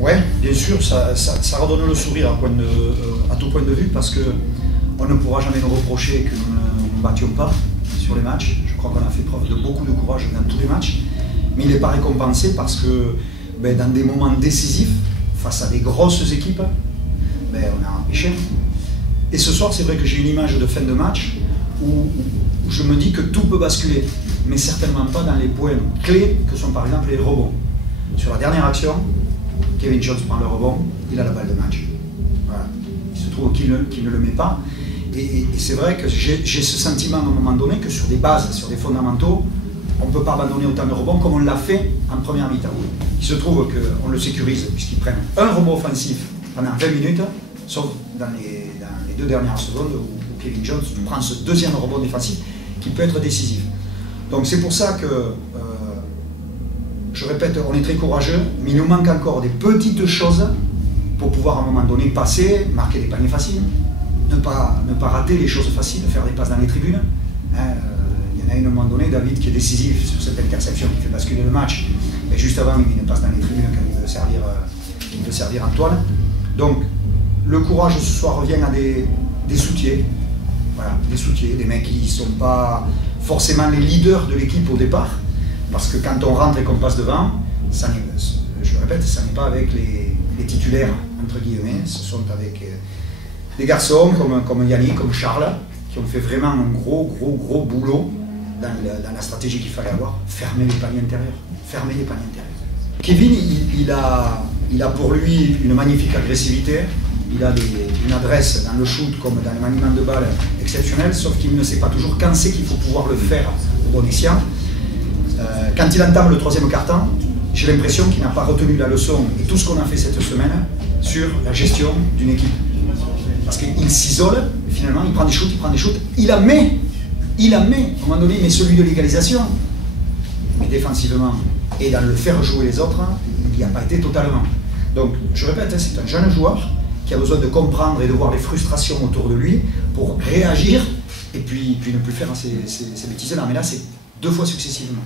Ouais, bien sûr, ça redonne le sourire à tout point de vue parce qu'on ne pourra jamais nous reprocher que nous ne battions pas sur les matchs. Je crois qu'on a fait preuve de beaucoup de courage dans tous les matchs, mais il n'est pas récompensé parce que dans des moments décisifs, face à des grosses équipes, on a empêché. Et ce soir, c'est vrai que j'ai une image de fin de match où je me dis que tout peut basculer, mais certainement pas dans les points clés que sont par exemple les rebonds. Sur la dernière action, Kevin Jones prend le rebond, il a la balle de match. Voilà. Il se trouve qu'il ne le met pas. Et c'est vrai que j'ai ce sentiment à un moment donné que sur des bases, sur des fondamentaux, on ne peut pas abandonner autant de rebonds comme on l'a fait en première mi-temps. Il se trouve qu'on le sécurise puisqu'ils prennent un rebond offensif pendant 20 minutes, sauf dans les 2 dernières secondes où Kevin Jones prend ce deuxième rebond défensif qui peut être décisif. Donc c'est pour ça que je répète, on est très courageux, mais il nous manque encore des petites choses pour pouvoir à un moment donné passer, marquer des paniers faciles, ne pas rater les choses faciles, faire des passes dans les tribunes. Il y en a une à un moment donné, David qui est décisif sur cette interception qui fait basculer le match, et juste avant il met une passe dans les tribunes quand il veut servir Antoine. Donc le courage ce soir revient à des soutiens, voilà, des soutiens, des mecs qui ne sont pas forcément les leaders de l'équipe au départ. Parce que quand on rentre et qu'on passe devant, je le répète, ça n'est pas avec les titulaires, entre guillemets, ce sont avec des garçons comme Yannick, comme Charles, qui ont fait vraiment un gros boulot dans la stratégie qu'il fallait avoir, fermer les paniers intérieurs. Fermer les paniers intérieurs. Kevin, il a pour lui une magnifique agressivité, il a une adresse dans le shoot comme dans les maniements de balles exceptionnels, sauf qu'il ne sait pas toujours quand c'est qu'il faut pouvoir le faire au bon escient. Quand il entame le troisième quart-temps, j'ai l'impression qu'il n'a pas retenu la leçon et tout ce qu'on a fait cette semaine sur la gestion d'une équipe. Parce qu'il s'isole, finalement, il prend des shoots, il la met, à un moment donné, mais celui de l'égalisation. Mais défensivement, et dans le faire jouer les autres, il n'y a pas été totalement. Donc, je répète, c'est un jeune joueur qui a besoin de comprendre et de voir les frustrations autour de lui pour réagir et puis ne plus faire ces bêtises-là. Mais là, c'est 2 fois successivement.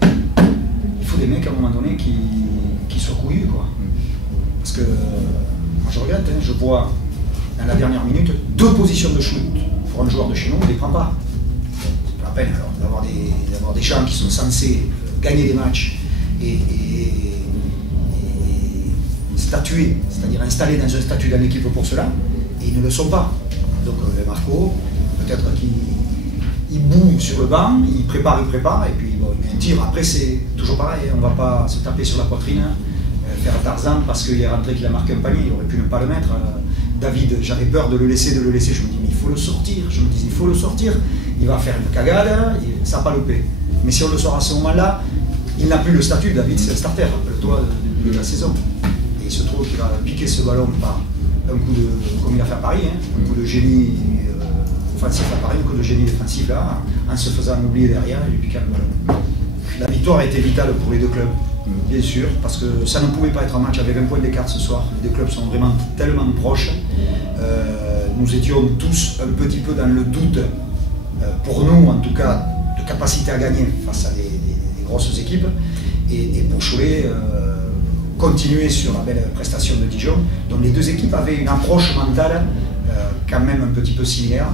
Il faut des mecs à un moment donné qui soient couillus, quoi. Parce que moi je regrette, je vois dans la dernière minute 2 positions de shoot pour un joueur de chez nous, on ne les prend pas. C'est pas la peine alors d'avoir des gens qui sont censés gagner des matchs et statuer, c'est-à-dire installer dans un statut dans l'équipe pour cela, et ils ne le sont pas. Donc Marco, peut-être qu'il boue sur le banc, il prépare, et puis bon, il met un tir. Après, c'est toujours pareil, on ne va pas se taper sur la poitrine, faire Tarzan parce qu'il est rentré qu'il a marqué un panier, il aurait pu ne pas le mettre. David, j'avais peur de le laisser, je me dis, mais il faut le sortir, il va faire une cagade, ça n'a pas loupé. Mais si on le sort à ce moment-là, il n'a plus le statut, David, c'est un starter, rappelle-toi, du début de la saison. Et il se trouve qu'il va piquer ce ballon par un coup de, comme il a fait à Paris, un coup de génie offensif à Paris, un coup de génie défensif là, en se faisant oublier derrière et lui piquant le ballon. La victoire a été vitale pour les 2 clubs, bien sûr, parce que ça ne pouvait pas être un match avec un point d'écart ce soir. Les 2 clubs sont vraiment tellement proches. Nous étions tous un petit peu dans le doute, pour nous en tout cas, de capacité à gagner face à des grosses équipes. Et pour Cholet, continuer sur la belle prestation de Dijon. Donc les 2 équipes avaient une approche mentale quand même un petit peu similaire.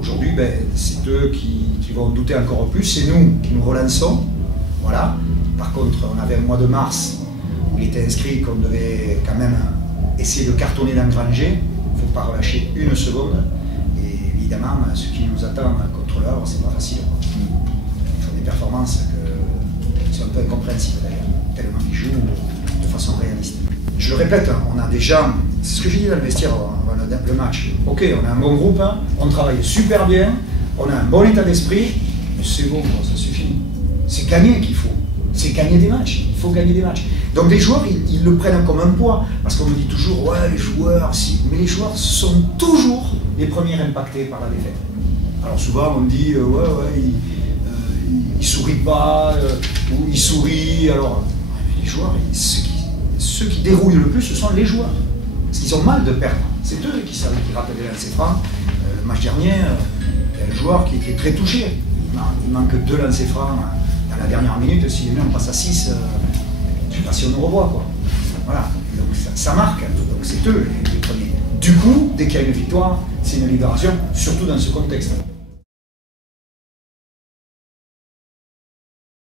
Aujourd'hui, c'est eux qui vont douter encore plus, c'est nous qui nous relançons. Voilà. Par contre, on avait un mois de mars où il était inscrit qu'on devait quand même essayer de cartonner, d'engranger. Il ne faut pas relâcher une seconde. Et évidemment, ce qui nous attend contre le Havre, c'est pas facile. Ils font des performances qui sont un peu incompréhensibles d'ailleurs, tellement ils jouent de façon réaliste. Je le répète, on a des gens, c'est ce que j'ai dit dans le vestiaire avant le match. Ok, on a un bon groupe, on travaille super bien, on a un bon état d'esprit, mais c'est bon, ça suffit. C'est gagner qu'il faut. C'est gagner des matchs, il faut gagner des matchs. Donc les joueurs, ils le prennent comme un poids, parce qu'on me dit toujours, ouais, les joueurs, si. Mais les joueurs sont toujours les premiers impactés par la défaite. Alors souvent, on me dit, il sourit pas, ou il sourit. Alors, les joueurs, ceux qui dérouillent le plus, ce sont les joueurs. Parce qu'ils ont mal de perdre. C'est eux qui ratent les lancers francs. Le match dernier, il y a un joueur qui est très touché. Il manque 2 lancers francs dans la dernière minute. Si on passe à 6, si on nous revoit, quoi. Voilà, donc ça marque, donc c'est eux les premiers. Du coup, dès qu'il y a une victoire, c'est une libération, surtout dans ce contexte.